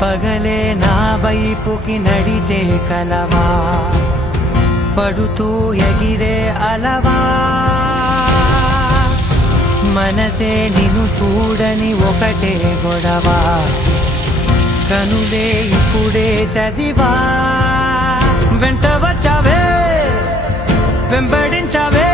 పగలే నా వైపుకి నడిచే కలవా, పడుతూ ఎగిరే అలవా, మనసే నిన్ను చూడని ఒకటే గొడవ, కనులే ఇప్పుడే చదివా, వెంట వచ్చావే వెంబడించావే